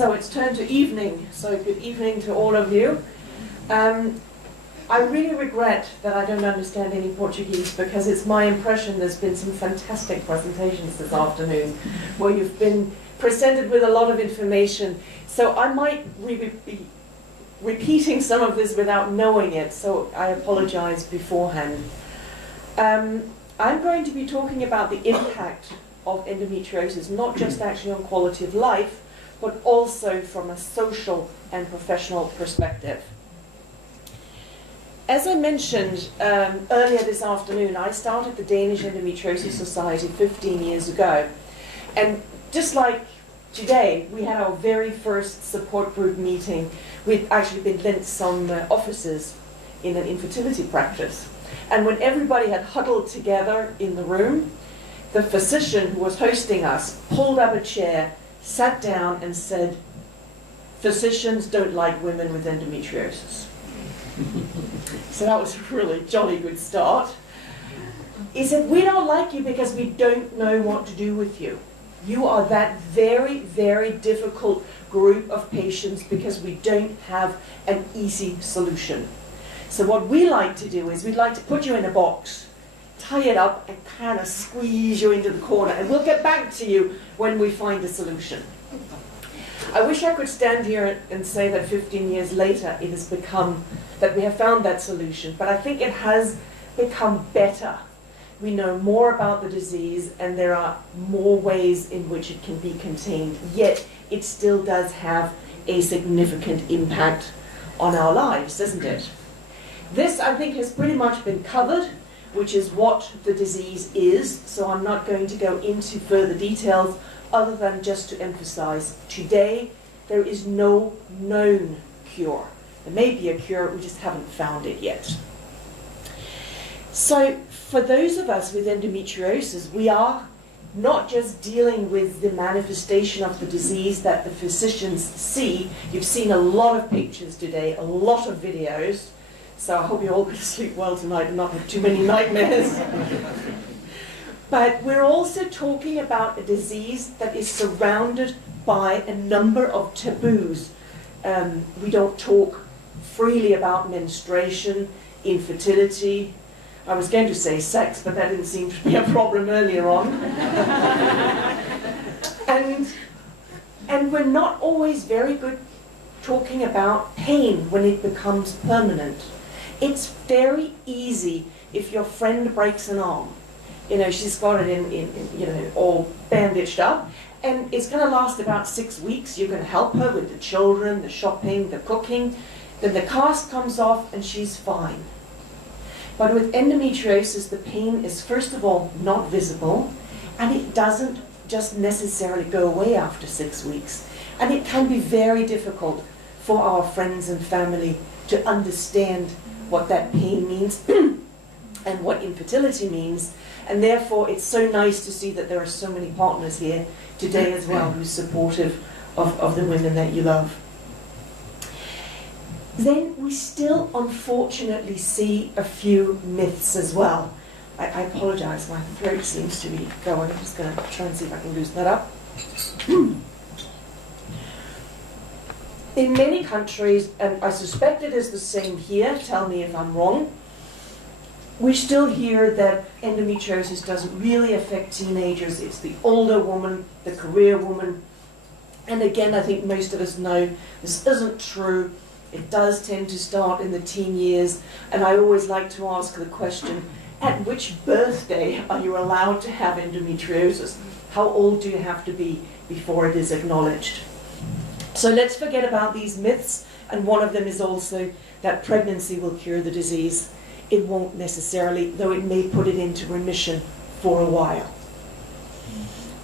So it's turned to evening, so good evening to all of you. I really regret that I don't understand any Portuguese, because it's my impression there's been some fantastic presentations this afternoon where you've been presented with a lot of information. So I might be repeating some of this without knowing it, so I apologize beforehand. I'm going to be talking about the impact of endometriosis, not just actually on quality of life, but also from a social and professional perspective. As I mentioned earlier this afternoon, I started the Danish Endometriosis Society 15 years ago. And just like today, we had our very first support group meeting. We'd actually been lent some offices in an infertility practice. And when everybody had huddled together in the room, the physician who was hosting us pulled up a chair, sat down and said, "Physicians don't like women with endometriosis." So that was a really jolly good start. He said, "We don't like you because we don't know what to do with you. You are that very, very difficult group of patients because we don't have an easy solution. So what we like to do is we'd like to put you in a box, tie it up and kind of squeeze you into the corner, and we'll get back to you when we find a solution." I wish I could stand here and say that 15 years later it has become, that we have found that solution, but I think it has become better. We know more about the disease and there are more ways in which it can be contained, yet it still does have a significant impact on our lives, doesn't it? This, I think, has pretty much been covered, which is what the disease is, so I'm not going to go into further details other than just to emphasize, today there is no known cure. There may be a cure, we just haven't found it yet. So for those of us with endometriosis, we are not just dealing with the manifestation of the disease that the physicians see. You've seen a lot of pictures today, a lot of videos, so I hope you all go to sleep well tonight and not have too many nightmares. But we're also talking about a disease that is surrounded by a number of taboos. We don't talk freely about menstruation, infertility. I was going to say sex, but that didn't seem to be a problem earlier on. And we're not always very good talking about pain when it becomes permanent. It's very easy if your friend breaks an arm. You know, she's got it in all bandaged up, and it's going to last about 6 weeks. You're going to help her with the children, the shopping, the cooking. Then the cast comes off and she's fine. But with endometriosis, the pain is first of all not visible, and it doesn't just necessarily go away after 6 weeks. And it can be very difficult for our friends and family to understand what that pain means and what infertility means. And therefore, it's so nice to see that there are so many partners here today as well who's supportive of the women that you love. Then we still, unfortunately, see a few myths as well. I apologize, my throat seems to be going. I'm just going to try and see if I can loosen that up. In many countries, and I suspect it is the same here, tell me if I'm wrong, we still hear that endometriosis doesn't really affect teenagers. It's the older woman, the career woman. And again, I think most of us know this isn't true. It does tend to start in the teen years. And I always like to ask the question, at which birthday are you allowed to have endometriosis? How old do you have to be before it is acknowledged? So let's forget about these myths. And one of them is also that pregnancy will cure the disease. It won't necessarily, though it may put it into remission for a while.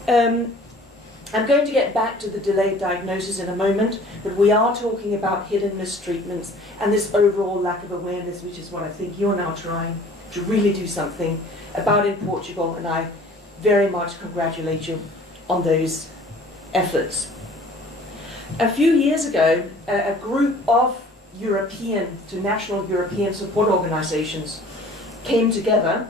I'm going to get back to the delayed diagnosis in a moment, but we are talking about hidden mistreatments and this overall lack of awareness, which is what I think you're now trying to really do something about in Portugal, and I very much congratulate you on those efforts. A few years ago, a group of national European support organizations came together,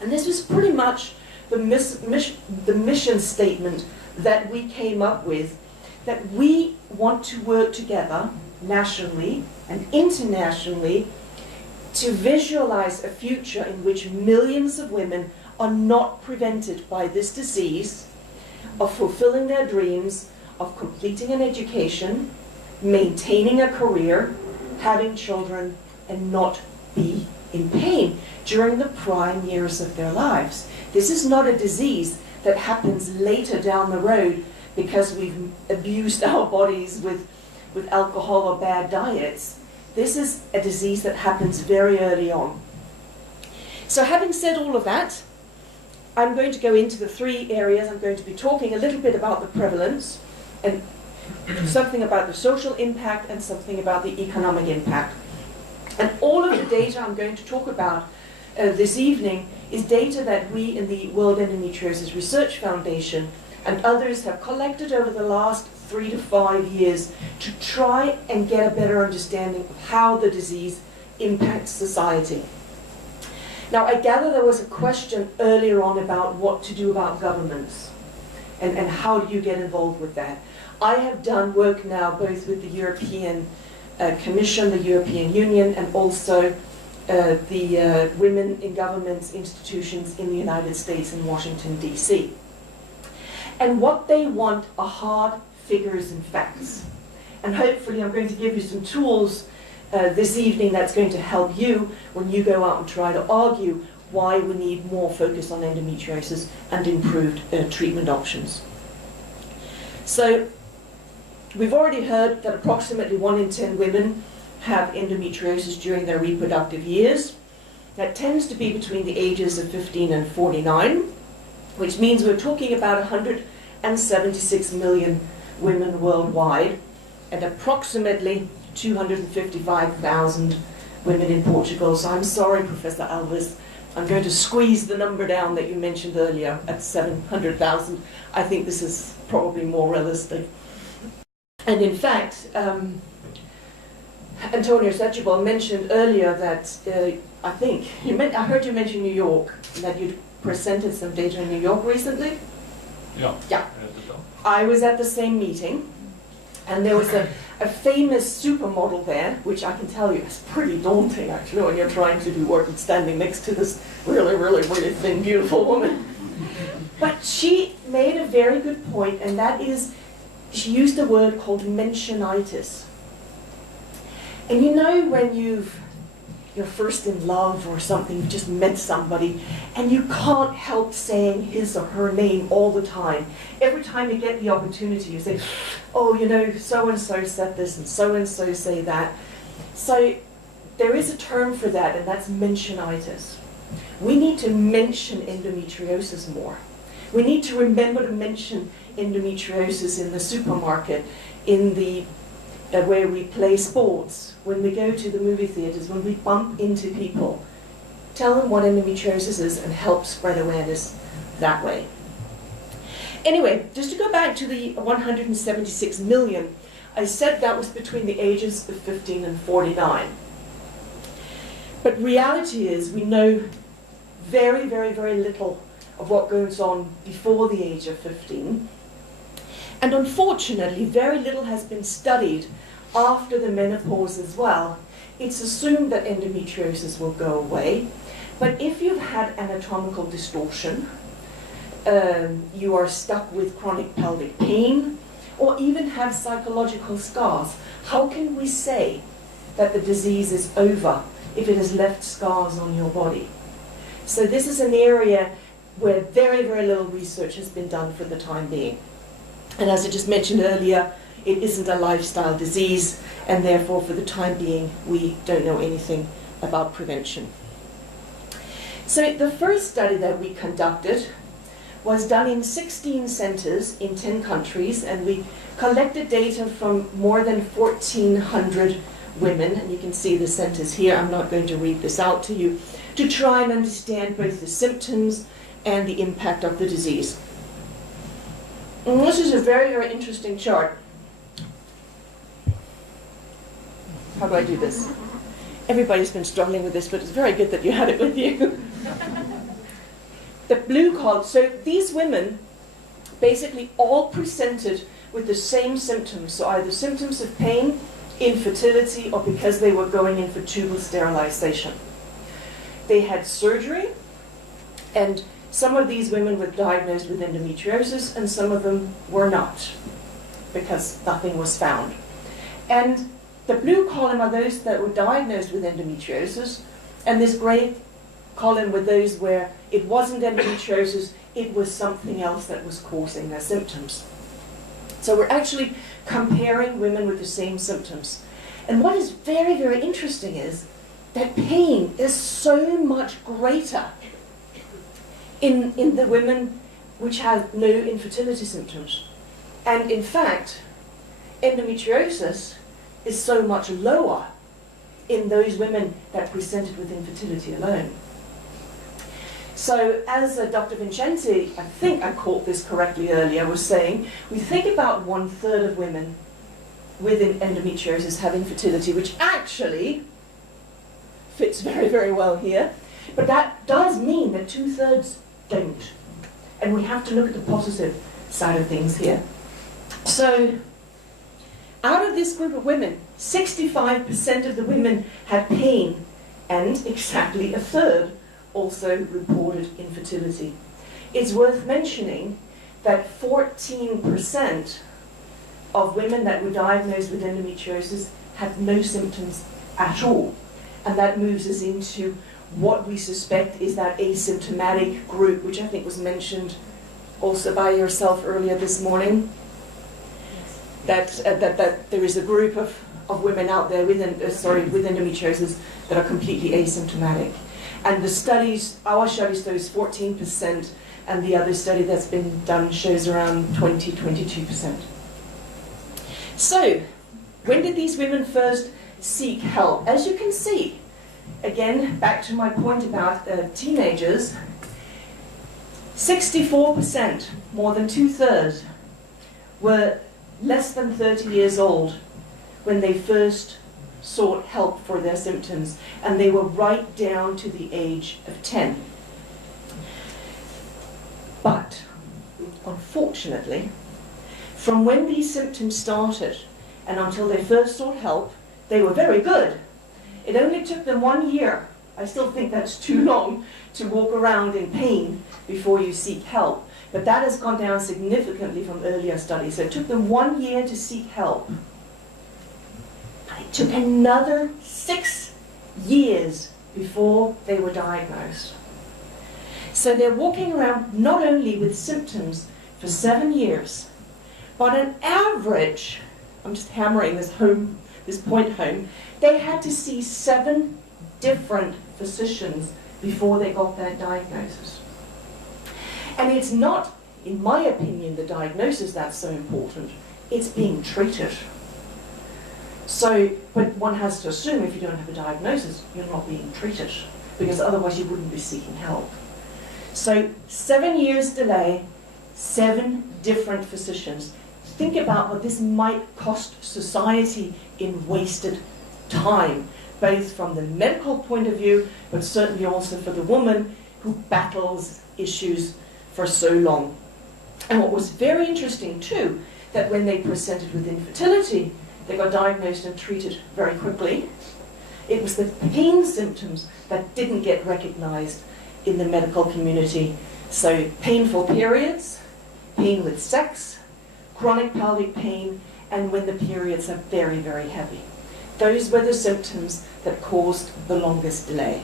and this was pretty much the mission statement that we came up with that we want to work together nationally and internationally to visualize a future in which millions of women are not prevented by this disease of fulfilling their dreams, of completing an education, maintaining a career, having children, and not be in pain during the prime years of their lives. This is not a disease that happens later down the road because we've abused our bodies with alcohol or bad diets. This is a disease that happens very early on. So having said all of that, I'm going to go into the three areas. I'm going to be talking a little bit about the prevalence, and something about the social impact, and something about the economic impact. And all of the data I'm going to talk about this evening is data that we in the World Endometriosis Research Foundation and others have collected over the last 3 to 5 years to try and get a better understanding of how the disease impacts society. Now, I gather there was a question earlier on about what to do about governments and how do you get involved with that. I have done work now both with the European Commission, the European Union, and also the Women in Governments institutions in the United States in Washington, D.C. And what they want are hard figures and facts. And hopefully I'm going to give you some tools this evening that's going to help you when you go out and try to argue why we need more focus on endometriosis and improved treatment options. So we've already heard that approximately 1 in 10 women have endometriosis during their reproductive years. That tends to be between the ages of 15 and 49, which means we're talking about 176 million women worldwide and approximately 255,000 women in Portugal. So I'm sorry, Professor Alves, I'm going to squeeze the number down that you mentioned earlier at 700,000. I think this is probably more realistic. And in fact, Antonio Setúbal mentioned earlier that I heard you mention New York, that you'd presented some data in New York recently. Yeah. I was at the same meeting, and there was a famous supermodel there, which I can tell you is pretty daunting actually when you're trying to do work and standing next to this really, really, really thin, beautiful woman. But she made a very good point, and that is, she used a word called mentionitis. And you know when you're first in love or something, you've just met somebody, and you can't help saying his or her name all the time. Every time you get the opportunity, you say, oh, you know, so-and-so said this and so-and-so say that. So there is a term for that, and that's mentionitis. We need to mention endometriosis more. We need to remember to mention endometriosis in the supermarket, in the where we play sports, when we go to the movie theaters, when we bump into people. Tell them what endometriosis is and help spread awareness that way. Anyway, just to go back to the 176 million, I said that was between the ages of 15 and 49. But reality is we know very, very, very little of what goes on before the age of 15. And unfortunately, very little has been studied after the menopause as well. It's assumed that endometriosis will go away, but if you've had anatomical distortion, you are stuck with chronic pelvic pain, or even have psychological scars, how can we say that the disease is over if it has left scars on your body? So this is an area where very, very little research has been done for the time being. And as I just mentioned earlier, it isn't a lifestyle disease, and therefore for the time being we don't know anything about prevention. So the first study that we conducted was done in 16 centers in 10 countries, and we collected data from more than 1,400 women, and you can see the centers here. I'm not going to read this out to you, to try and understand both the symptoms and the impact of the disease. And this is a very, very interesting chart. How do I do this? Everybody's been struggling with this, but it's very good that you had it with you. The blue column, so these women basically all presented with the same symptoms, so either symptoms of pain, infertility, or because they were going in for tubal sterilization. They had surgery, and some of these women were diagnosed with endometriosis, and some of them were not, because nothing was found. And the blue column are those that were diagnosed with endometriosis, and this gray column were those where it wasn't endometriosis, it was something else that was causing their symptoms. So we're actually comparing women with the same symptoms. And what is very, very interesting is that pain is so much greater in the women which have no infertility symptoms. And in fact, endometriosis is so much lower in those women that presented with infertility alone. So as Dr. Vincenzi, I think I caught this correctly earlier, was saying, we think about 1/3 of women with endometriosis have infertility, which actually fits very, very well here. But that does mean that 2/3 don't. And we have to look at the positive side of things here. So out of this group of women, 65% of the women had pain, and exactly 1/3 also reported infertility. It's worth mentioning that 14% of women that were diagnosed with endometriosis had no symptoms at all. And that moves us into what we suspect is that asymptomatic group, which I think was mentioned also by yourself earlier this morning. That there is a group of women out there with endometriosis that are completely asymptomatic. And the studies, our study shows 14%, and the other study that's been done shows around 22%. So, when did these women first seek help? As you can see, again, back to my point about teenagers, 64%, more than 2/3, were less than 30 years old when they first sought help for their symptoms, and they were right down to the age of 10. But, unfortunately, from when these symptoms started and until they first sought help, they were very good. It only took them 1 year. I still think that's too long to walk around in pain before you seek help. But that has gone down significantly from earlier studies. So it took them 1 year to seek help. It took another 6 years before they were diagnosed. So they're walking around not only with symptoms for 7 years, but on average, I'm just hammering this point home, they had to see 7 different physicians before they got their diagnosis. And it's not, in my opinion, the diagnosis that's so important, it's being treated. So, but one has to assume if you don't have a diagnosis, you're not being treated, because otherwise you wouldn't be seeking help. So 7 years delay, 7 different physicians. Think about what this might cost society in wasted time, both from the medical point of view, but certainly also for the woman who battles issues for so long. And what was very interesting too, that when they presented with infertility, they got diagnosed and treated very quickly. It was the pain symptoms that didn't get recognized in the medical community. So painful periods, pain with sex, chronic pelvic pain, and when the periods are very, very heavy. Those were the symptoms that caused the longest delay.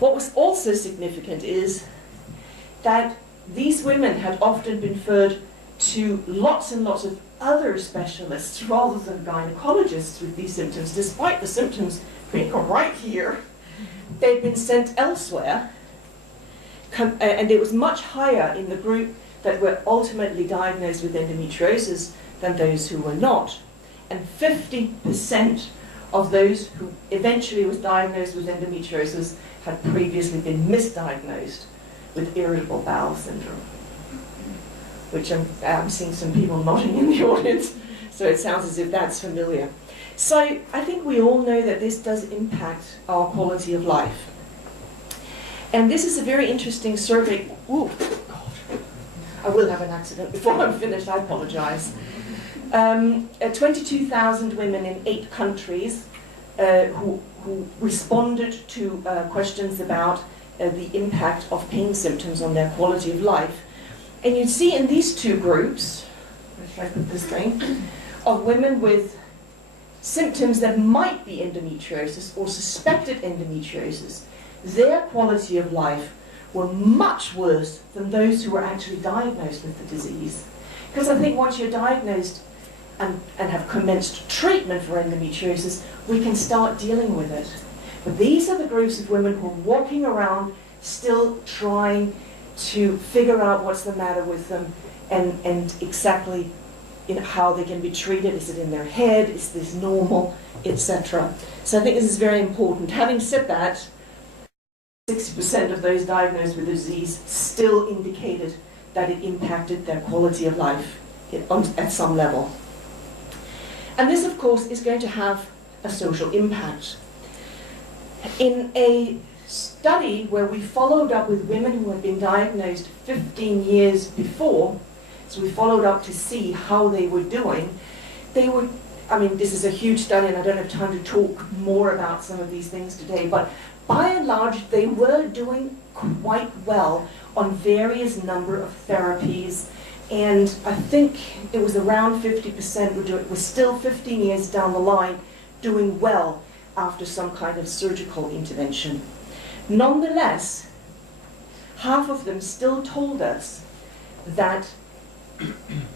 What was also significant is that these women had often been referred to lots and lots of other specialists rather than gynecologists with these symptoms, despite the symptoms being right here. They'd been sent elsewhere, and it was much higher in the group that were ultimately diagnosed with endometriosis than those who were not. And 50% of those who eventually was diagnosed with endometriosis had previously been misdiagnosed with irritable bowel syndrome, which I'm seeing some people nodding in the audience, so it sounds as if that's familiar. So I think we all know that this does impact our quality of life. And this is a very interesting survey. Ooh, God. I will have an accident before I'm finished, I apologize. 22,000 women in 8 countries who responded to questions about the impact of pain symptoms on their quality of life. And you see in these 2 groups, if I put this thing, of women with symptoms that might be endometriosis or suspected endometriosis, their quality of life were much worse than those who were actually diagnosed with the disease. Because I think once you're diagnosed and have commenced treatment for endometriosis, we can start dealing with it. But these are the groups of women who are walking around still trying to figure out what's the matter with them and exactly how they can be treated. Is it in their head? Is this normal? Etc. So I think this is very important. Having said that, 60% of those diagnosed with the disease still indicated that it impacted their quality of life at some level. And this, of course, is going to have a social impact. In a study where we followed up with women who had been diagnosed 15 years before, so we followed up to see how they were doing, this is a huge study and I don't have time to talk more about some of these things today, but by and large they were doing quite well on various number of therapies, and I think it was around 50% were still 15 years down the line doing well after some kind of surgical intervention. Nonetheless, half of them still told us that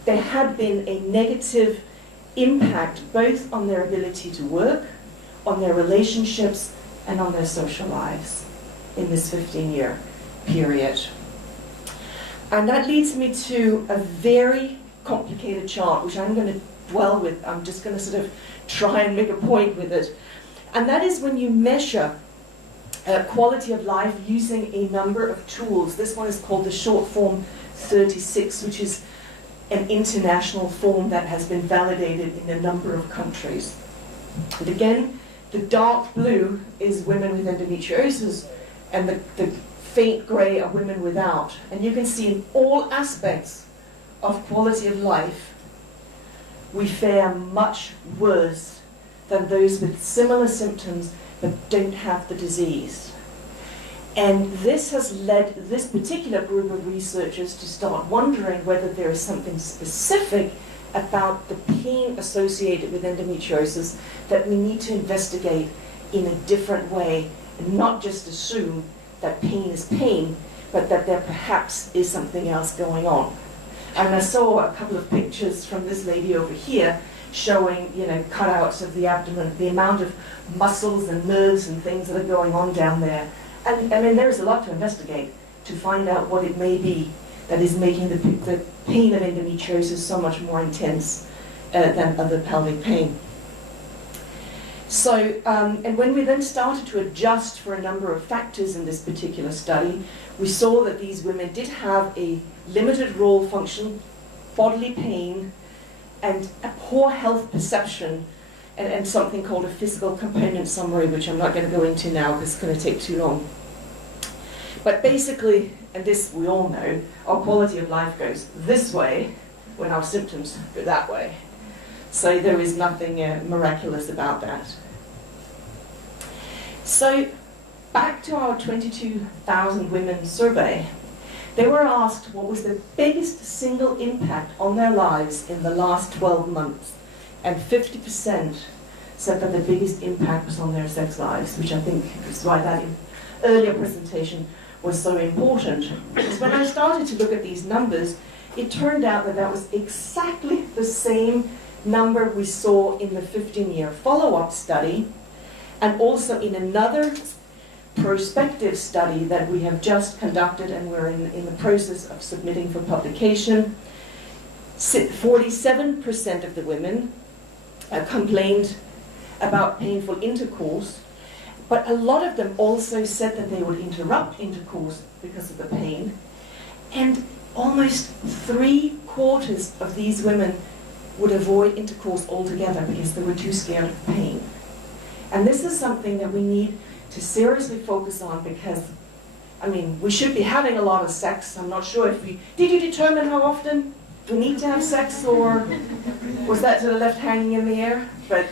there had been a negative impact both on their ability to work, on their relationships, and on their social lives in this 15-year period. And that leads me to a very complicated chart, which I'm going to dwell with. I'm just going to sort of try and make a point with it. And that is when you measure quality of life using a number of tools. This one is called the short form 36, which is an international form that has been validated in a number of countries. And again, the dark blue is women with endometriosis, and the faint grey are women without. And you can see in all aspects of quality of life, we fare much worse than those with similar symptoms but don't have the disease. And this has led this particular group of researchers to start wondering whether there is something specific about the pain associated with endometriosis that we need to investigate in a different way, and not just assume that pain is pain, but that there perhaps is something else going on. And I saw a couple of pictures from this lady over here showing, cutouts of the abdomen, the amount of muscles and nerves and things that are going on down there. And there's a lot to investigate to find out what it may be that is making the pain of endometriosis so much more intense than other pelvic pain. So, and when we then started to adjust for a number of factors in this particular study, we saw that these women did have a limited role function, bodily pain, and a poor health perception, and something called a physical component summary, which I'm not going to go into now because it's going to take too long. But basically, and this we all know, our quality of life goes this way when our symptoms go that way. So there is nothing miraculous about that. So back to our 22,000 women survey. They were asked what was the biggest single impact on their lives in the last 12 months. And 50% said that the biggest impact was on their sex lives, which I think is why that earlier presentation was so important. Because when I started to look at these numbers, it turned out that that was exactly the same number we saw in the 15-year follow-up study, and also in another prospective study that we have just conducted and we're in the process of submitting for publication. 47% of the women complained about painful intercourse, but a lot of them also said that they would interrupt intercourse because of the pain, and almost 3/4 of these women would avoid intercourse altogether because they were too scared of pain. And this is something that we need to seriously focus on, because I mean, we should be having a lot of sex. I'm not sure if we... Did you determine how often we need to have sex, or was that sort of left hanging in the air? But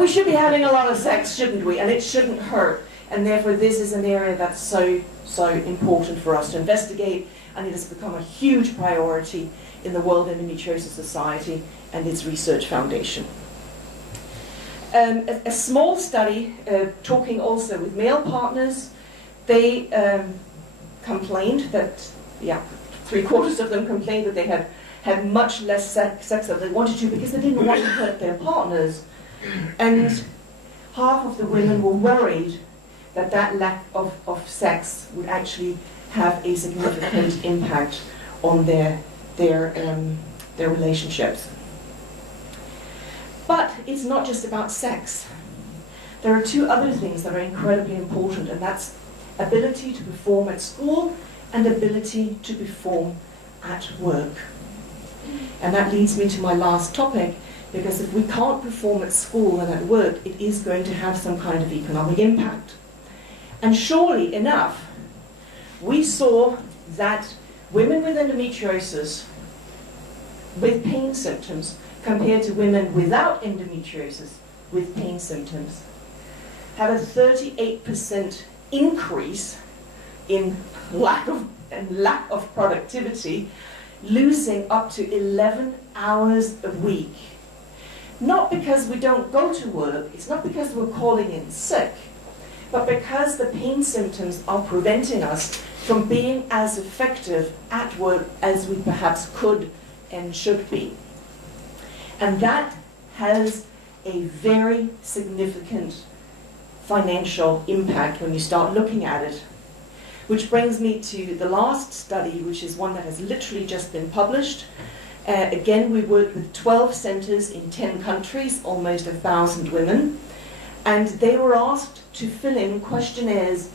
we should be having a lot of sex, shouldn't we? And it shouldn't hurt. And therefore, this is an area that's so important for us to investigate, and it has become a huge priority in the World Endometriosis Society and its research foundation. A small study, talking also with male partners, they complained that, 3/4 of them complained that they had much less sex than they wanted to because they didn't want to hurt their partners. And half of the women were worried that that lack of sex would actually have a significant impact on their relationships. But it's not just about sex. There are two other things that are incredibly important, and that's ability to perform at school and ability to perform at work. And that leads me to my last topic, because if we can't perform at school and at work, it is going to have some kind of economic impact. And surely enough, we saw that women with endometriosis with pain symptoms compared to women without endometriosis with pain symptoms have a 38% increase in lack of productivity, losing up to 11 hours a week. Not because we don't go to work, it's not because we're calling in sick, but because the pain symptoms are preventing us from being as effective at work as we perhaps could and should be. And that has a very significant financial impact when you start looking at it. Which brings me to the last study, which is one that has literally just been published. Again, we worked with 12 centers in 10 countries, almost 1,000 women. And they were asked to fill in questionnaires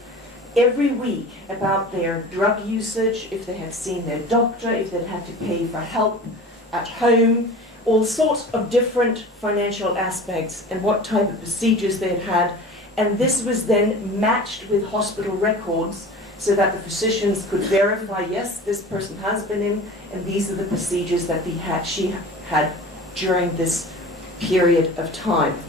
every week about their drug usage, if they had seen their doctor, if they'd had to pay for help at home, all sorts of different financial aspects, and what type of procedures they had had. And this was then matched with hospital records so that the physicians could verify, yes, this person has been in, and these are the procedures that she had during this period of time.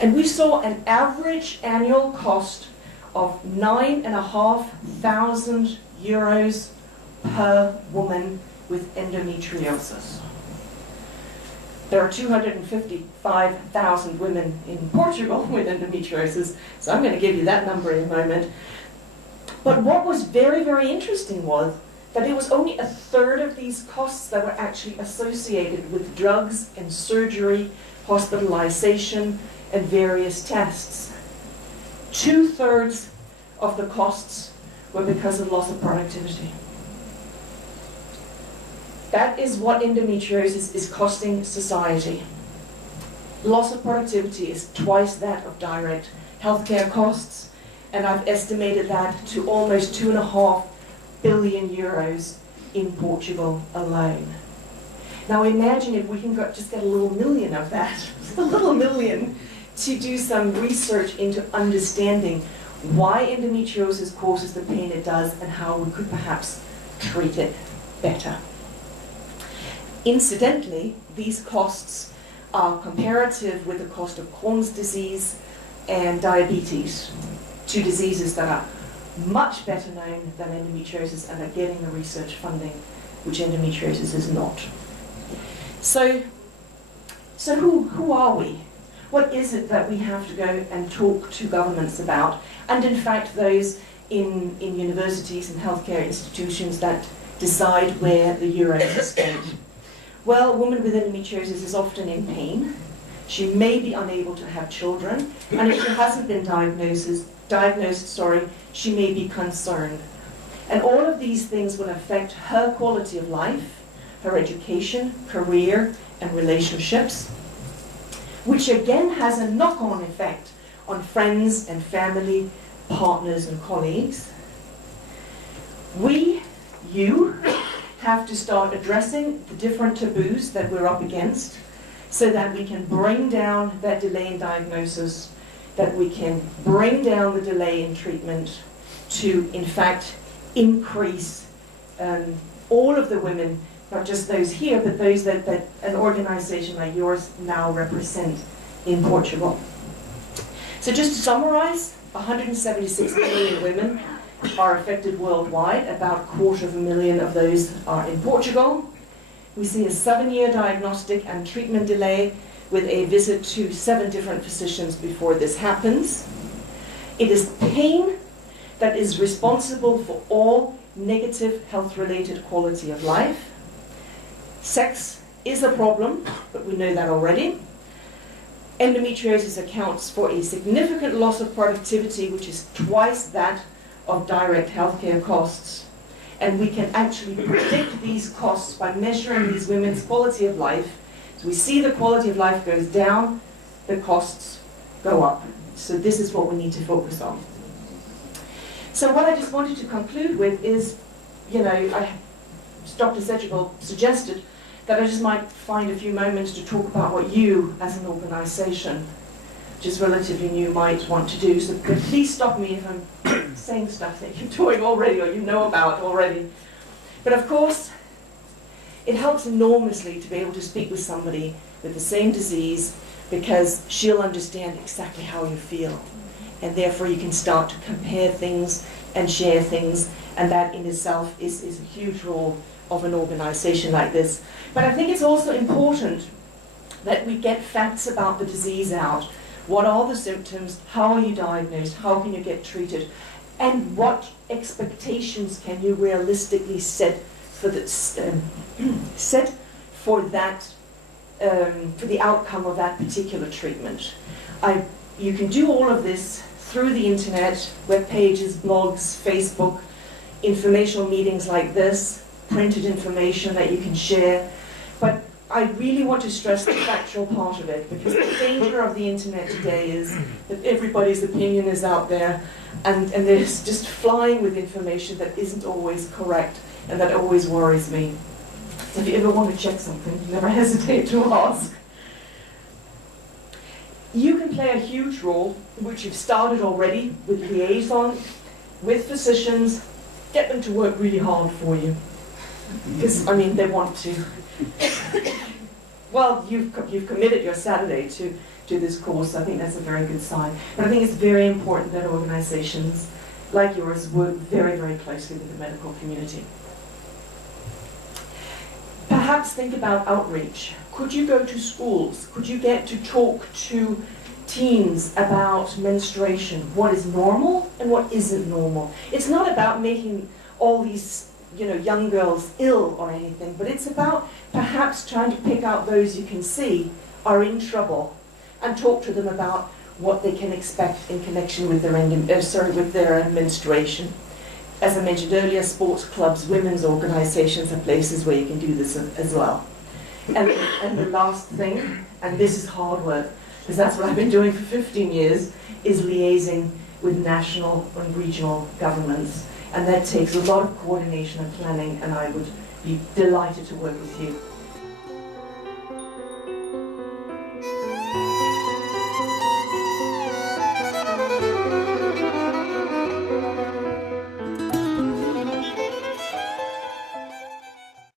And we saw an average annual cost of €9,500 per woman with endometriosis. There are 255,000 women in Portugal with endometriosis, so I'm going to give you that number in a moment. But what was very, very interesting was that it was only a third of these costs that were actually associated with drugs and surgery, hospitalization, and various tests. 2/3 of the costs were because of loss of productivity. That is what endometriosis is costing society. Loss of productivity is twice that of direct healthcare costs, and I've estimated that to almost €2.5 billion in Portugal alone. Now imagine if we can just get a little million of that, just a little million, to do some research into understanding why endometriosis causes the pain it does and how we could perhaps treat it better. Incidentally, these costs are comparative with the cost of Crohn's disease and diabetes, two diseases that are much better known than endometriosis and are getting the research funding, which endometriosis is not. So who are we? What is it that we have to go and talk to governments about? And in fact, those in universities and healthcare institutions that decide where the euros are spent. Well, a woman with endometriosis is often in pain. She may be unable to have children, and if she hasn't been diagnosed, she may be concerned. And all of these things will affect her quality of life, her education, career, and relationships, which again has a knock-on effect on friends and family, partners and colleagues. You have to start addressing the different taboos that we're up against so that we can bring down that delay in diagnosis, that we can bring down the delay in treatment to, in fact, increase all of the women, not just those here, but those that an organization like yours now represent in Portugal. So just to summarize, 176 million women are affected worldwide. About 250,000 of those are in Portugal. We see a 7-year diagnostic and treatment delay with a visit to 7 different physicians before this happens. It is pain that is responsible for all negative health-related quality of life. Sex is a problem, but we know that already. Endometriosis accounts for a significant loss of productivity, which is twice that of direct healthcare costs. And we can actually predict these costs by measuring these women's quality of life. So we see the quality of life goes down, the costs go up. So this is what we need to focus on. So what I just wanted to conclude with is, Dr. Sedgwick suggested that I just might find a few moments to talk about what you, as an organization, which is relatively new, might want to do. So please stop me if I'm saying stuff that you're doing already or you know about already. But of course, it helps enormously to be able to speak with somebody with the same disease, because she'll understand exactly how you feel. And therefore you can start to compare things and share things, and that in itself is a huge role of an organization like this. But I think it's also important that we get facts about the disease out. What are the symptoms? How are you diagnosed? How can you get treated? And what expectations can you realistically set for the outcome of that particular treatment? You can do all of this through the internet, web pages, blogs, Facebook, informational meetings like this, printed information that you can share. But I really want to stress the factual part of it, because the danger of the internet today is that everybody's opinion is out there, and they're just flying with information that isn't always correct, and that always worries me. So if you ever want to check something, never hesitate to ask. You can play a huge role, which you've started already, with liaison, with physicians. Get them to work really hard for you, because, they want to. Well, you've committed your Saturday to this course. I think that's a very good sign. But I think it's very important that organizations like yours work very, very closely with the medical community. Perhaps think about outreach. Could you go to schools? Could you get to talk to teens about menstruation? What is normal and what isn't normal? It's not about making all these young girls ill or anything, but it's about perhaps trying to pick out those you can see are in trouble and talk to them about what they can expect in connection with their menstruation. As I mentioned earlier, sports clubs, women's organizations are places where you can do this as well. And the last thing, and this is hard work, because that's what I've been doing for 15 years, is liaising with national and regional governments. And that takes a lot of coordination and planning, and I would be delighted to work with you.